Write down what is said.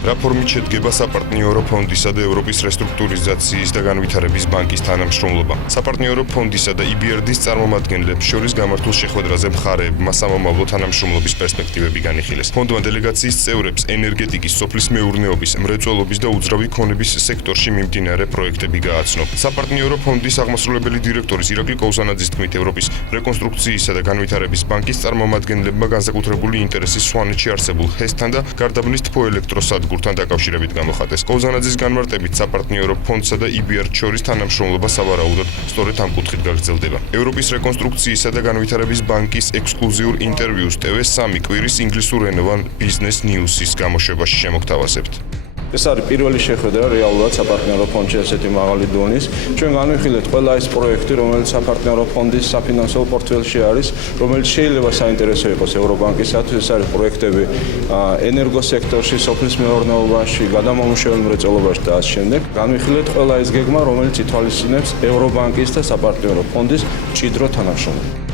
რა ფორმით შედგება საპარტნიორო ფონდისა და ევროპის რესტრუქტურიზაციის და განვითარების ბანკის თანამშრომლობა. საპარტნიორო ფონდისა და EBRD-ის წარმომადგენლებს შორის გამართულ შეხვედრაზე მხარეებმა სამომავლო თანამშრომლობის პერსპექტივები განიხილეს. ფონდმა დელეგაციის წევრებს ენერგეტიკის, სოფლის მეურნეობის, მრეწველობის და უძრავი ქონების სექტორში მიმდინარე პროექტები გააცნო. საპარტნიორო ფონდის აღმასრულებელი დირექტორის ირაკლი კოუსანაძის თქმით, ევროპის რეკონსტრუქციისა და განვითარების ბანკის წარმომადგენლებმა განსაკუთრებული ინტერესი სვანეთში არსებულ ჰესთან და გარდაბნის თბოელექტროსადგურთან დაკავშირებით გამოხატეს. კოუსანაძის განმარტებით, საპარტნიორო ფონდსა და EBRD შორის თანამშრომლობა სავარაუდოდ სწორედ ამ კუთხით გაგრძელდება. ევროპის რეკონსტრუქციისა და განვითარების ბანკის ექსკლუზიურ ინტერვიუს TV3 კვირის ინგლისურენოვან Business News-ის გამოშვებაში შემოგთავაზებთ. ეს არის პირველი შეხვედრა რეალურად საპარტნიორო ფონდში ესეთი მაღალი დონის. ჩვენ განვიხილეთ ყველა ის პროექტი, რომელიც საპარტნიორო ფონდის საფინანსო პორტფელში არის, რომელიც შეიძლება საინტერესო იყოს ევრობანკისათვის. ეს არის პროექტები ენერგოსექტორში, სოფლის მეურნეობაში, გადამამუშავებელ მრეწველობაში და ასე შემდეგ. განვიხილეთ ყველა ის გეგმა, რომელიც ითვალისწინებს ევრობანკის და საპარტნიორო ფონდის მჭიდრო თანამშრომლობას.